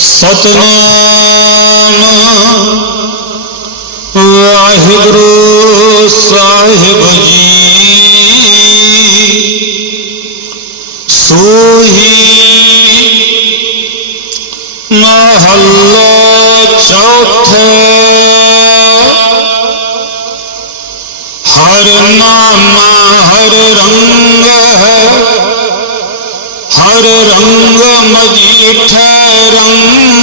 ਸਤਨਾਮ ਵਾਹਿਗੁਰੂ ਸਾਹਿਬ ਜੀ ਸੋਹੀ ਮਹੱਲਾ ਚੌਥਾ ਹਰ ਨਾਮ ਹਰ ਰੰਗ ਰੰਗ ਮਜੀਠੈ ਰੰਗ।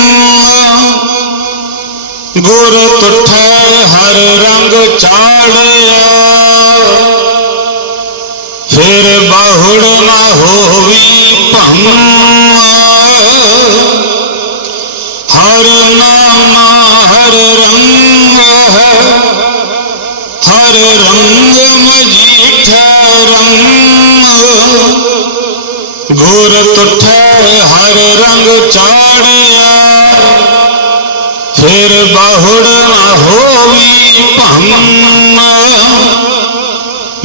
ਗੁਰ ਤੁਠੈ ਹਰ ਰੰਗ ਚਾੜਿਆ। ਫਿਰ ਬਾਹੁੜ ਨਾ ਹੋਵੀ ਭੰਮ। ਹਰ ਨਾਮ ਹਰ ਰੰਗ ਹੈ। ਹਰ ਰੰਗ ਮਜੀਠੈ ਰੰਗ। ਰੰਗ ਚਾੜਿਆ। ਫਿਰ ਬਾਹੁੜ ਨਾ ਹੋਵੀ ਭੰਮ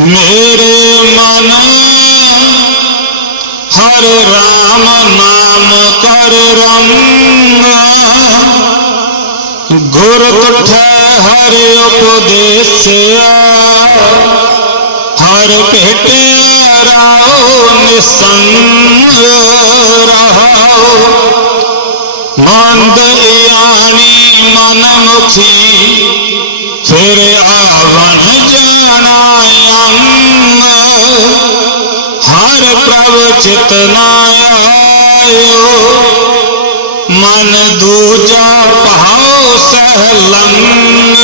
ਮੇਰੇ ਮਨ ਹਰ ਰਾਮ ਨਾਮ ਕਰ ਰੰਗ। ਗੁਰ ਤੁਠੈ ਹਰ ਉਪਦੇਸਿਆ। ਹਰ ਭੇਟਿਆ ਰਾਉ ਨਿਸੰਗ ਰਹਾਉ ਮੰਦ ਇਆਣੀ ਮਨ ਮੁਖੀ। ਫਿਰ ਆਵਣ ਜਾਣਾ ਅੰਗ ਹਰ ਪ੍ਰਭ ਚਿਤ ਆਇਓ। ਮਨ ਦੂਜਾ ਭਾਉ ਸਹਲੰਗ।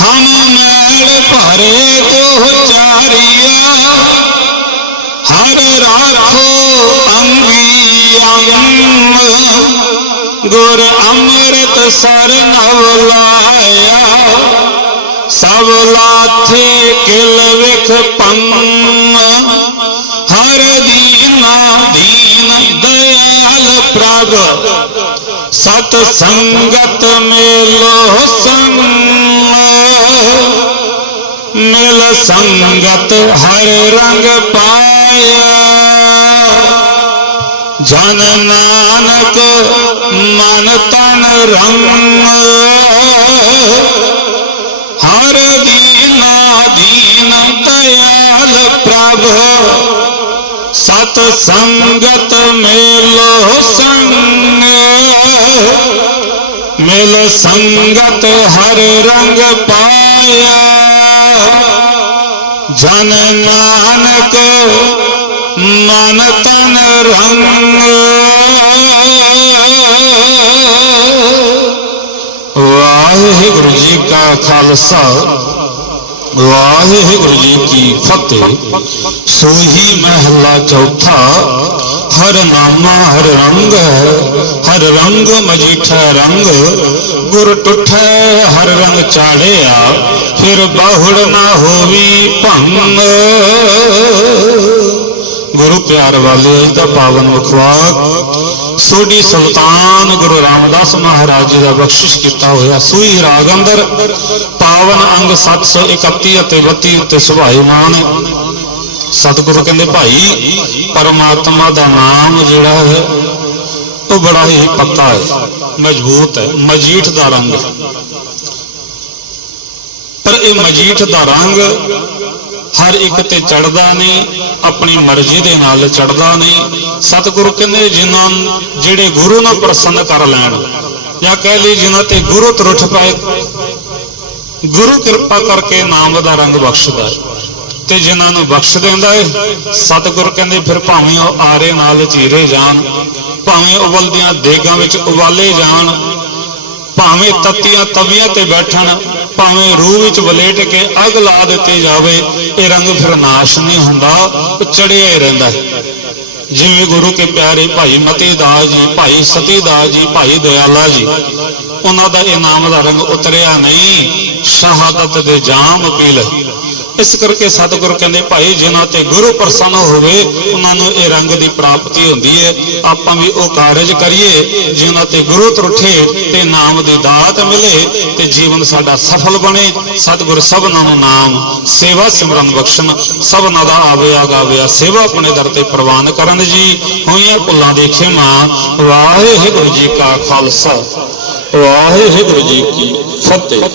ਹਮ ਮੈਲ ਭਰੇ ਕੋ ਚਾਰਿਆ। ਹਰ ਰਾਖੋ ਅੰਗੀ ਅੰਗ। ਗੁਰ ਅੰਮ੍ਰਿਤ ਸਰ ਨਵ ਲਾਇਆ। ਸਭ ਲਾਥੇ ਕਿਲ ਵਿਖ ਪੰਗ ਹਰ ਦੀਨਾ ਦੀਨ ਦਇਆਲ ਪ੍ਰਭ। ਸਤ ਸੰਗਤ ਮੇਲੋ ਸੰਗ। ਮਿਲ ਸੰਗਤ ਹਰ ਰੰਗ ਪਾਇਆ। ਜਨ ਨਾਨਕ ਮਨ ਤਨ ਰੰਗ। ਹਰ ਦੀਨਾ ਦੀਨ ਦਇਆਲ ਪ੍ਰਭ। ਸਤ ਸੰਗਤ ਮੇਲੋ ਸੰਗ। ਮਿਲ ਸੰਗਤ ਹਰ ਰੰਗ ਪਾਇਆ। ਜਨ ਨਾਨਕ ਮਨ ਤਨ ਰੰਗ। ਵਾਹਿਗੁਰੂ ਜੀ ਕਾ ਖਾਲਸਾ, ਵਾਹਿਗੁਰੂ ਜੀ ਕੀ ਫਤਿਹ। ਸੋਹੀ ਮਹੱਲਾ ਚੌਥਾ, ਹਰ ਨਾਮਾ ਹਰ ਰੰਗ ਹਰ ਰੰਗ ਮਜੀਠਾ ਰੰਗ। ਗੁਰ ਟੁੱਠੈ ਹਰ ਰੰਗ ਚਾੜਿਆ, ਫਿਰ ਬਾਹੁੜ ਨਾ ਹੋਵੀ ਭੰਗ। ਗੁਰੂ ਪਿਆਰ ਵਾਲੇ ਅੱਜ ਦਾ ਪਾਵਨ ਮੁਖਵਾਕ। ਸੋਢੀ ਸੁਲਤਾਨ ਗੁਰੂ ਰਾਮਦਾਸ ਮਹਾਰਾਜ ਜੀ ਦਾ ਬਖਸ਼ਿਸ਼ ਕੀਤਾ ਹੋਇਆ ਸੂਈ ਰਾਗ ਅੰਦਰ। ਪਾਵਨ ਅੰਗ 731 ਅਤੇ 32 ਉੱਤੇ ਸੁਭਾਈਮਾਨ ਸਤਿਗੁਰੂ ਕਹਿੰਦੇ, ਭਾਈ, ਪਰਮਾਤਮਾ ਦਾ ਨਾਮ ਜਿਹੜਾ ਹੈ, ਉਹ ਬੜਾ ਹੀ ਪੱਕਾ ਹੈ, ਮਜ਼ਬੂਤ ਹੈ, ਮਜੀਠ ਦਾ ਰੰਗ। ਪਰ ਇਹ ਮਜੀਠ ਦਾ ਰੰਗ ਹਰ ਇੱਕ ਤੇ ਚੜਦਾ ਨਹੀਂ, ਆਪਣੀ ਮਰਜ਼ੀ ਦੇ ਨਾਲ ਚੜਦਾ ਨਹੀਂ। ਸਤਿਗੁਰੂ ਕਹਿੰਦੇ, ਜਿਨ੍ਹਾਂ ਜਿਹੜੇ ਗੁਰੂ ਨੂੰ ਪ੍ਰਸੰਨ ਕਰ ਲੈਣ, ਜਾਂ ਕਹਿ ਲਈ ਜਿਨ੍ਹਾਂ ਤੇ ਗੁਰੂ ਤਰੁੱਠ ਪਏ, ਗੁਰੂ ਕਿਰਪਾ ਕਰਕੇ ਨਾਮ ਦਾ ਰੰਗ ਬਖਸ਼ਦਾ ਤੇ ਜਿਨ੍ਹਾਂ ਨੂੰ ਬਖਸ਼ ਦਿੰਦਾ ਏ ਸਤਿਗੁਰ ਕਹਿੰਦੇ, ਫਿਰ ਭਾਵੇਂ ਉਹ ਆਰੇ ਨਾਲ ਚੀਰੇ ਜਾਣ, ਭਾਵੇਂ ਉਬਲਦੀਆਂ ਦੇਗਾਂ ਵਿੱਚ ਉਬਾਲੇ ਜਾਣ, ਭਾਵੇਂ ਤੱਤੀਆਂ ਤਵੀਆਂ ਤੇ ਬੈਠਣ ਭਾਵੇਂ ਰੂਹ ਵਿੱਚ ਵਲੇਟ ਕੇ ਅੱਗ ਲਾ ਦਿੱਤੀ ਜਾਵੇ, ਇਹ ਰੰਗ ਫਿਰ ਨਾਸ਼ ਨਹੀਂ ਹੁੰਦਾ, ਉਹ ਚੜਿਆ ਹੀ ਰਹਿੰਦਾ ਜਿਵੇਂ ਗੁਰੂ ਕੇ ਪਿਆਰੇ ਭਾਈ ਮਤੀ ਦਾਸ ਜੀ, ਭਾਈ ਸਤੀ ਦਾਸ ਜੀ, ਭਾਈ ਦਇਆਲਾ ਜੀ, ਉਹਨਾਂ ਦਾ ਇਨਾਮ ਦਾ ਰੰਗ ਉਤਰਿਆ ਨਹੀਂ, ਸ਼ਹਾਦਤ ਦੇ ਜਾਮ ਪੀ ਲਏ ਇਸ ਕਰਕੇ ਸਤਿਗੁਰੂ ਕਹਿੰਦੇ, ਭਾਈ, ਜਿਨ੍ਹਾਂ ਤੇ ਗੁਰੂ ਪ੍ਰਸੰਨ ਹੋਵੇ, ਉਹਨਾਂ ਨੂੰ ਇਹ ਰੰਗ ਦੀ ਪ੍ਰਾਪਤੀ ਹੁੰਦੀ ਹੈ ਆਪਾਂ ਵੀ ਉਹ ਕਾਰਜ ਕਰੀਏ, ਜਿਨ੍ਹਾਂ ਤੇ ਗੁਰੂ ਤਰੁੱਠੇ ਤੇ ਨਾਮ ਦੀ ਦਾਤ ਮਿਲੇ ਤੇ ਜੀਵਨ ਸਾਡਾ ਸਫਲ ਬਣੇ। ਸਤਿਗੁਰ ਸਭਨਾਂ ਨੂੰ ਨਾਮ, ਸੇਵਾ ਸਿਮਰਨ ਬਖਸ਼ਣ। ਸਭਨਾਂ ਦਾ ਆਵਿਆ ਗਾਵਿਆ ਸੇਵਾ ਆਪਣੇ ਦਰ ਤੇ ਪ੍ਰਵਾਨ ਕਰਨ ਜੀ। ਹੋਈਆਂ ਭੁੱਲਾਂ ਦੀ ਖਿਮਾ, ਵਾਹਿਗੁਰੂ ਜੀ ਕਾ ਖਾਲਸਾ, ਵਾਹਿਗੁਰੂ ਜੀ ਕੀ ਫਤਿਹ।